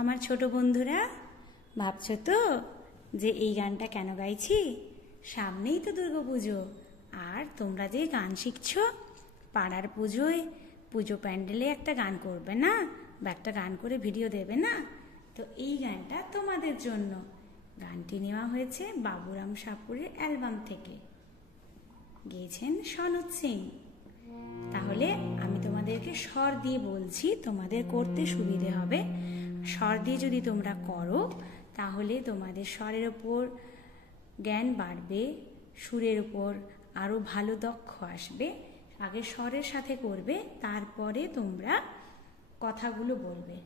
আমার ছোট বন্ধুরা, ভাবছো তো যে এই গানটা কেন গাইছি? সামনেই তো দুর্গাপুজো, আর তোমরা যে গান শিখছো পাড়ার পুজোয়, পুজো প্যান্ডেলে একটা গান করবে না, বা একটা গান করে ভিডিও দেবে না? তো এই গানটা তোমাদের জন্য। গানটি নেওয়া হয়েছে বাবুরাম সাপুরের অ্যালবাম থেকে, গেয়েছেন সনৎ সিং। তাহলে আমি তোমাদেরকে স্বর দিয়ে বলছি, তোমাদের করতে সুবিধে হবে। স্বর দিয়ে যদি তোমরা করো তাহলে তোমাদের স্বরের ওপর জ্ঞান বাড়বে, সুরের ওপর আরও ভালো দক্ষ আসবে। আগে স্বরের সাথে করবে, তারপরে তোমরা কথাগুলো বলবে।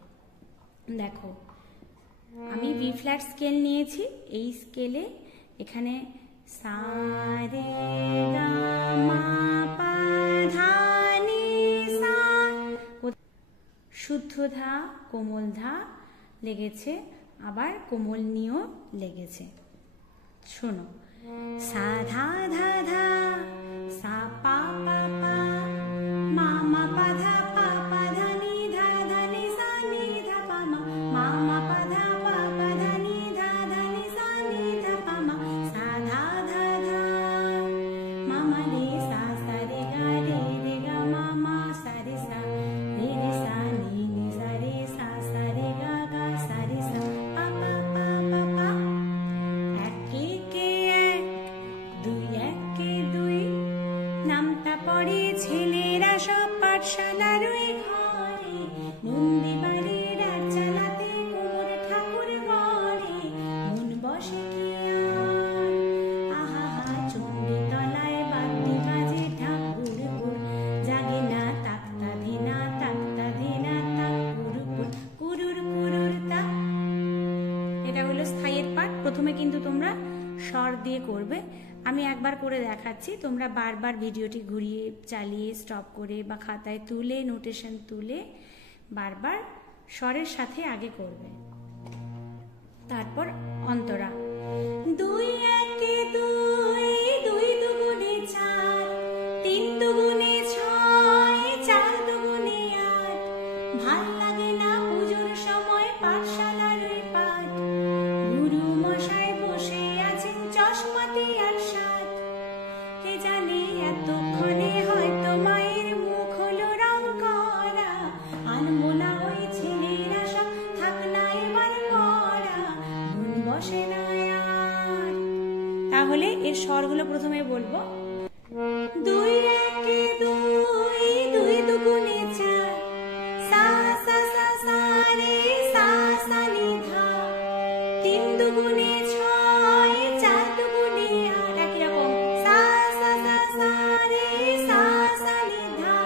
দেখো, আমি বি ফ্ল্যাট স্কেল নিয়েছি। এই স্কেলে এখানে সা রে গা মা পা ধা নি সা, শুদ্ধ ধা, কোমল ধা লেগেছে, আবার কোমল নিও লেগেছে। শোনো, সা ধা ধা ধা, সা পা পা পা, মা মা পা ধা পা পা ধা নি ধা ধা নি সা নি ধা পা মা, মা মা পা ধা পা পা ধা নি ধা ধা নি সা নি ধা পা মা, সা ধা ধা ধা, মা মা রে সা সা রে গা মা মা সা রে সা নি সা রে সা রে গা গা সা রে সা পা পা পা পা পা। একে কে এক, দুই একে দুই, নামটা পড়ে ছেলেরা সব পাঠশালার ওই ঘরে, নন্দী বাড়ির আর চালাতে কুমোর ঠাকুর ঘরে, মন বসে কি আর, আহা হা চণ্ডী তলায় বাদ্যি বাজে ঠাকুর গুড়, জাগে না তাক্তা ধিনা তাক কুরুর কুরুর তাক। এটা হলো স্থায়ীর পাঠ। প্রথমে কিন্তু তোমরা স্বর দিয়ে করবে। আমি একবার করে দেখাচ্ছি, তোমরা বারবার ভিডিওটি ঘুরিয়ে চালিয়ে স্টপ করে বা খাতায় তুলে নোটেশন তুলে বারবার স্বরের সাথে আগে করবে। তারপর অন্তরা, দুই একে দুই, দুই দুগুণে চার, তিন দুগুণে ছয়, চার দুগুণে আট, ভাল লাগে না পুজোর সময় পাঠশালার ওই পাঠ, গুরু মশাই বসে আছেন চশমাতে আর সাত, কে জানে এতক্ষণে হয়তো মায়ের মুখ হলো রং করা, আনবো না ওই ছেলেরা সব, থাক না এবার পড়া, মন বসে না আর। তাহলে এর স্বরগুলো প্রথমে বলবো। দুই একে দুই, দুই দুগুণে চার, সা সা সা সা রে সা সা নি ধা, তিন দুগুণে ছয়, চার দুগুণে আট, একই রকম সা সা সা সা রে সা সা নি ধা,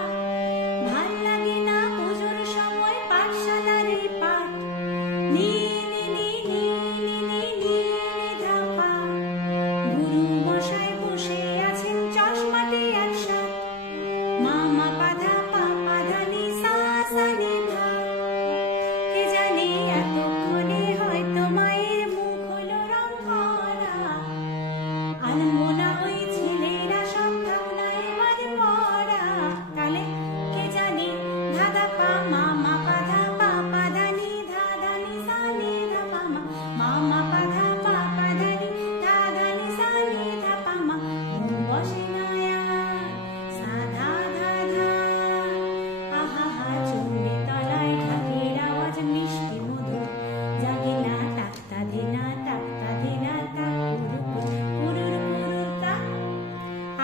ভাল লাগে না পুজোর সময় পাঠশালার এই পাঠ, নি নি নি নি নি নি নি ধা পা, গুরু মশাই বসে আছেন চশমাতে আর সাত, মা মা পা ধা পা পা ধা নি সা সা নি ধা, কে জানে এতক্ষণে হয়তো মায়ের মুখ হলো রং করা, আনবো না ওই ছেলেরা সব, থাক না এবার পড়া। তাহলে কে জানে ধা ধা পা, মা মা পা ধা পা পা ধা নি ধা ধা নি সা নি ধা পা মা, মা মা পা ধা পা পা ধা নি ধা ধা নি সা নি ধা পা মা, মন বসে না আর, সা ধা ধা ধা, আহা হা চণ্ডী তলায় ঢাকের আওয়াজ মিষ্টি মধুর, জাগে না তাক্তা ধিনা তাক কুরুর কুরুর তাক,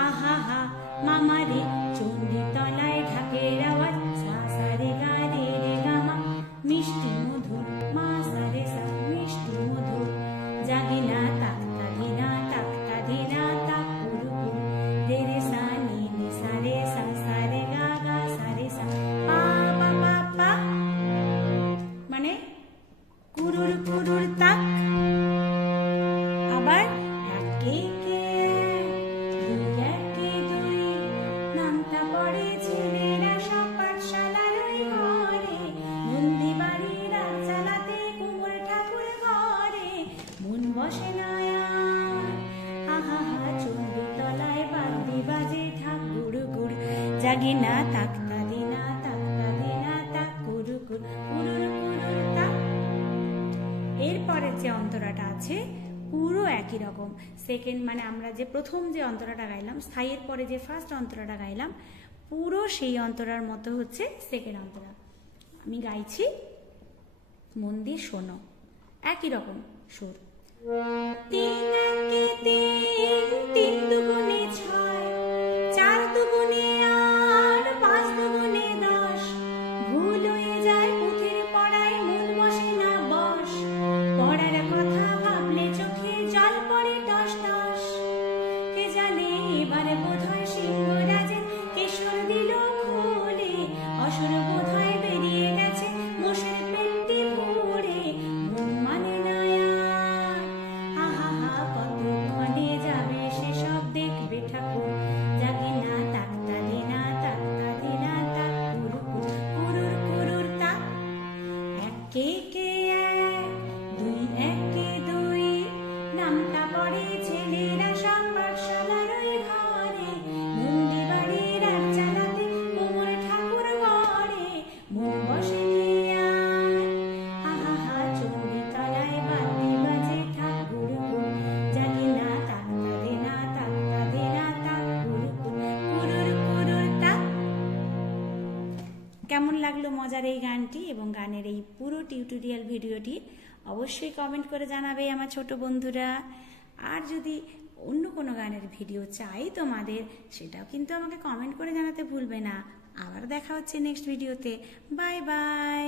আহা হা মামা রে চণ্ডী তলায় ঢাকের আওয়াজ, সা সা রে গা মা, মিষ্টি মধুর, মা সা রে সা মিষ্টি মধুর, জাগে না তাক্তা ধিনা তাক কুরুর, রে রে সা নি সা রে সা রে গা গা সা রে সা পা পা পা পা, মানে কুরুর কুরুর তাক। আবার একে কে দুই একে দুই, নামটা পড়ে ছেলেরা সব পাঠশালার ওই ঘরে, নন্দী বাড়ির আর চালাতে কুমোর ঠাকুর ঘরে, মন বসে না আর, আহা হা চণ্ডী তলায় বাদ্যি বাজে ঠাকুর গুড়, জাগে না তাক্তা ধিনা তাক কুরুর কুরুর তাক। পরের যে অন্তরাটা আছে পুরো একই রকম। সেকেন্ড মানে আমরা যে প্রথম যে অন্তরাটা গাইলাম, স্থায়ীর পরে যে ফার্স্ট অন্তরাটা গাইলাম, পুরো সেই অন্তরার মতো হচ্ছে সেকেন্ড অন্তরা। আমি গাইছি, মন দিয়ে শোনো, একই রকম সুর। তিন একে তিন, তিন দুগুণে ছয়, চার দুগুণে আট, পাঁচ দুগুণে 10। ভুল হয়ে যায় পুঁথির পড়ায়, মন বসে না বস। পড়ার কথা ভাবলে চোখে জল পড়ে টস টস। কে জানে এবারে বোধহয় সিংহরাজে কেশর দিল খোলে, অসুর বোধহয় বেরিয়ে গেছে মোষের পেটটি ভরে। মন মানে না আর, আহা হা কতক্ষণে যাবে সেসব দেখবে ঠাকুর। জাগে না তাক্তা দিনা তাক্তা দিনা তাক, কুরুর কুরুর কুরুর তাক। একে কে এক, দুই একে দুই, নামটা পড়ে ছেলেরা সব পাঠশালার ওই ঘরে। নন্দী বাড়ির আর চালাতে কোমর ঠাকুর গড়ে, মন বসে কি আর, আহা হা চণ্ডী তলায় বাদ্যি বাজে ঠাকুর গুণ। জাগে না তাক্তা দিনা তাক্তা দিনা তাক, কুরুর কুরুর কুরুর তাক। কেমন লাগলো মজার এই গানটি এবং গানের এই পুরো টিউটোরিয়াল ভিডিওটি অবশ্যই কমেন্ট করে জানাবে আমার ছোট বন্ধুরা। আর যদি অন্য কোনো গানের ভিডিও চাই তোমাদের, সেটাও কিন্তু আমাকে কমেন্ট করে জানাতে ভুলবে না। আবার দেখা হচ্ছে নেক্সট ভিডিওতে। Bye bye.